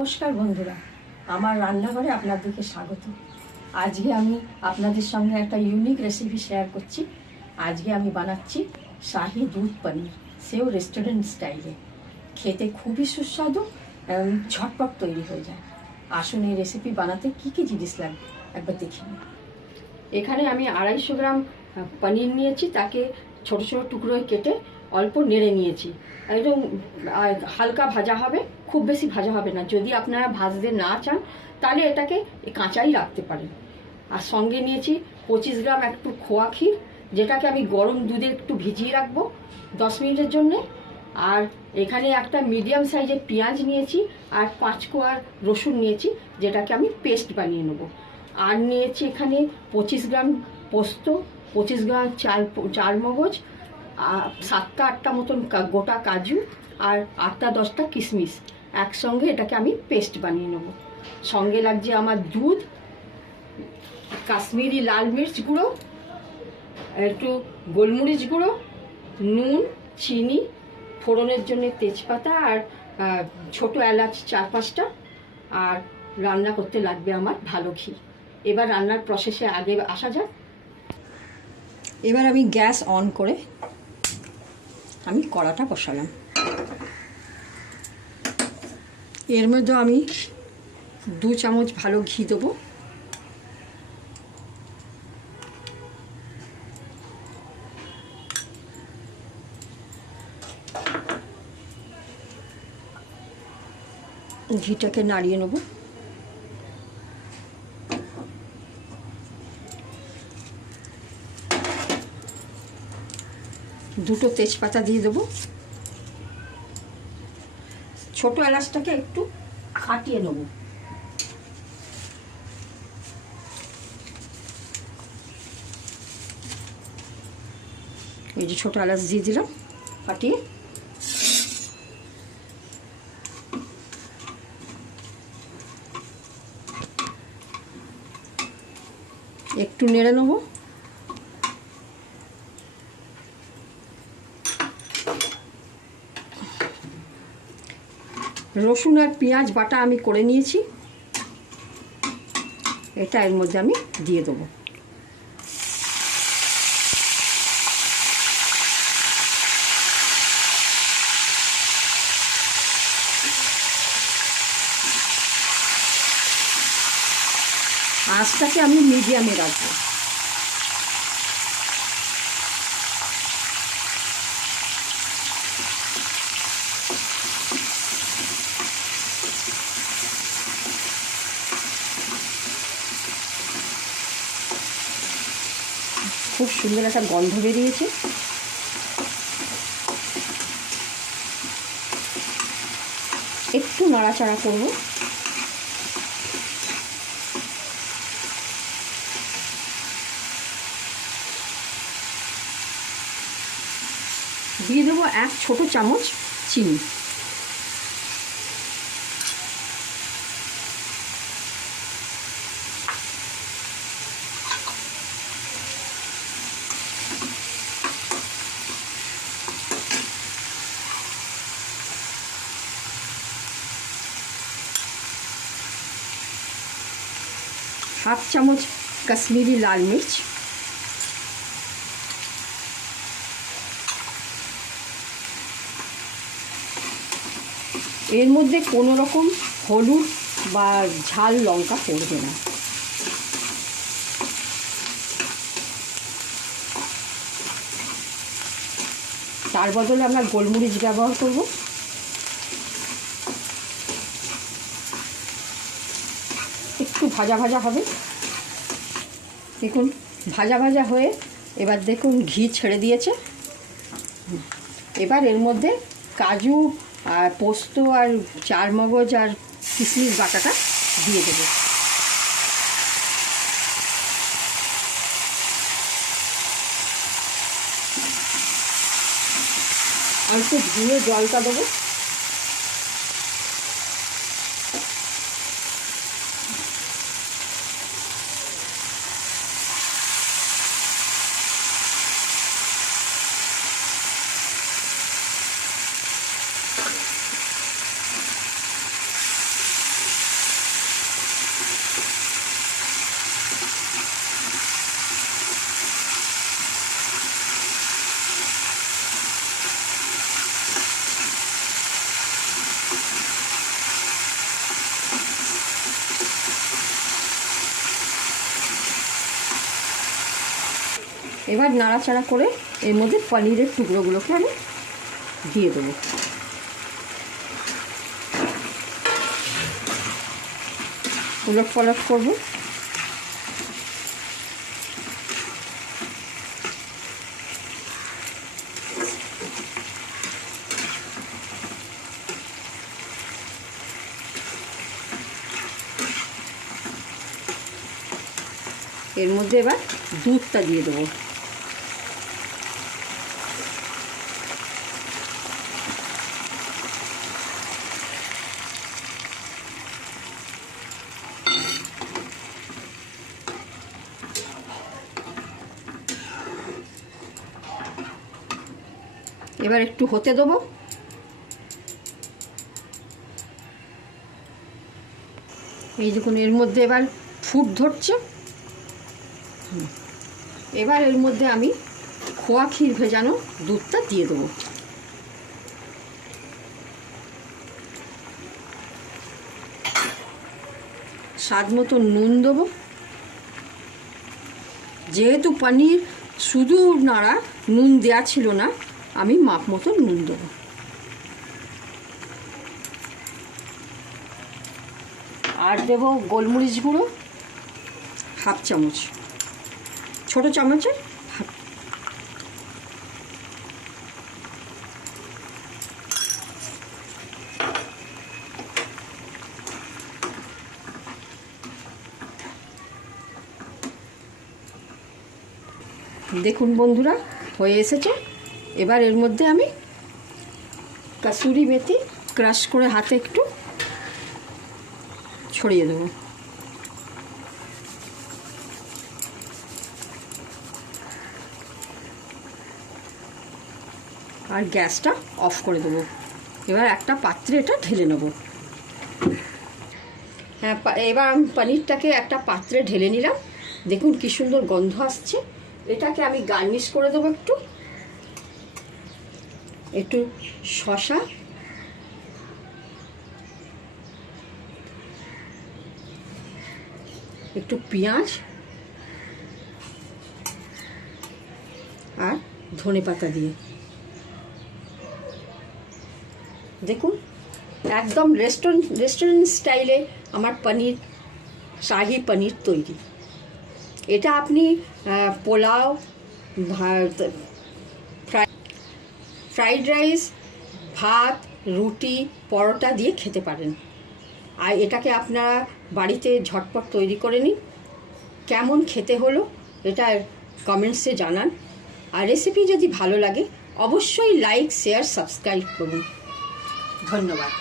নমস্কার বন্ধুরা, আমার রান্নাঘরে আপনাদেরকে স্বাগত। আজকে আমি আপনাদের সঙ্গে একটা ইউনিক রেসিপি শেয়ার করছি। আজকে আমি বানাচ্ছি শাহি দুধ পনির, সেও রেস্টুরেন্ট স্টাইলে। খেতে খুবই সুস্বাদু এবং ঝটপট তৈরি হয়ে যায়। আসুন এই রেসিপি বানাতে কী কী জিনিস লাগবে একবার দেখে নিন। এখানে আমি 250 গ্রাম পনির নিয়েছি, তাকে ছোট ছোট টুকরোয় কেটে অল্প নেড়ে নিয়েছি। একদম হালকা ভাজা হবে, খুব বেশি ভাজা হবে না। যদি আপনারা ভাজতে না চান তাহলে এটাকে কাঁচাই রাখতে পারেন। আর সঙ্গে নিয়েছি 25 গ্রাম একটু খোয়া ক্ষীর, যেটাকে আমি গরম দুধে একটু ভিজিয়ে রাখবো 10 মিনিটের জন্যে। আর এখানে একটা মিডিয়াম সাইজের পেঁয়াজ নিয়েছি আর 5 কোয়া রসুন নিয়েছি, যেটাকে আমি পেস্ট বানিয়ে নেবো। আর নিয়েছি এখানে 25 গ্রাম পোস্ত, 25 গ্রাম চারমগজ, 7টা 8টা মতন গোটা কাজু আর 8টা 10টা কিশমিশ। একসঙ্গে এটাকে আমি পেস্ট বানিয়ে নেব। সঙ্গে লাগছে আমার দুধ, কাশ্মীরি লাল মির্চ গুঁড়ো, একটু গোলমরিচ গুঁড়ো, নুন, চিনি, ফোড়নের জন্য তেজপাতা আর ছোট এলাচ 4-5টা, আর রান্না করতে লাগবে আমার ভালো ঘি। এবার রান্নার প্রসেসে আগে আসা যাক। এবার আমি গ্যাস অন করে আমি কড়াটা বসালাম। এর মধ্যে আমি 2 চামচ ভালো ঘি দেবো। ঘিটাকে নাড়িয়ে নেব। দুটো তেজপাতা দিয়ে দেবো। ছোট এলাচটাকে একটু ফাটিয়ে নেব। এই যে ছোট এলাচ দিয়ে দিলাম ফাটিয়ে। একটু নেড়ে নেব। রসুন আর পেঁয়াজ বাটা আমি করে নিয়েছি, এটা এর মধ্যে আমি দিয়ে দেবো। আঁচটাকে আমি মিডিয়ামে রাখবো। খুব সুন্দর একটা গন্ধ বেরিয়েছে। একটু নাড়াচাড়া করব। দিয়ে দেবো 1 ছোট চামচ চিনি। হাফ চামচ কাশ্মীরি লাল মির্চ, এর মধ্যে কোনো রকম হলুদ বা ঝাল লঙ্কা পড়বে না। তার বদলে আমরা গোলমরিচ ব্যবহার করব। একটু ভাজা ভাজা হবে। দেখুন ভাজা ভাজা হয়ে এবার দেখুন ঘি ছেড়ে দিয়েছে। এবার এর মধ্যে কাজু আর পোস্ত আর চারমগজ আর কিশমিশ বাটাটা দিয়ে দেবো। অল্প ধুয়ে জলটা দেবো। এবার নাড়াচাড়া করে এর মধ্যে পনিরের টুকরোগুলোকে আমি দিয়ে দেবো। উলট পালট করবো। এর মধ্যে এবার দুধটা দিয়ে দেবো। এবার একটু হতে দেবো। এই দেখুন এর মধ্যে এবার ফুট ধরছে। এবার এর মধ্যে আমি খোয়া ক্ষীর ভেজানো দুধটা দিয়ে দেবো। স্বাদ মতো নুন দেবো। যেহেতু পনির শুধু নাড়া, নুন দেওয়া ছিল না, আমি মাপ মতো নুন দেবো। আর দেবো গোলমরিচ গুঁড়ো হাফ চামচ, ছোট চামচের হাফ। দেখুন বন্ধুরা হয়ে এসেছে। এবার এর মধ্যে আমি কাসুরি মেথি ক্রাশ করে হাতে একটু ছড়িয়ে দেবো। আর গ্যাসটা অফ করে দেবো। এবার একটা পাত্রে এটা ঢেলে নেব। হ্যাঁ, এবার আমি পনিরটাকে একটা পাত্রে ঢেলে নিলাম। দেখুন কি সুন্দর গন্ধ আসছে। এটাকে আমি গার্নিশ করে দেবো একটু শসা, একটু পেঁয়াজ আর ধনেপাতা দিয়ে। দেখুন একদম রেস্টুরেন্ট স্টাইলে আমার পনির, শাহি পনির তৈরি। এটা আপনি পোলাও, ফ্রাইড রাইস, ভাত, রুটি, পরোটা দিয়ে খেতে পারেন। আর এটাকে আপনারা বাড়িতে ঝটপট তৈরি করে নিন। কেমন খেতে হলো এটা কমেন্টসে জানান। আর রেসিপি যদি ভালো লাগে অবশ্যই লাইক, শেয়ার, সাবস্ক্রাইব করুন। ধন্যবাদ।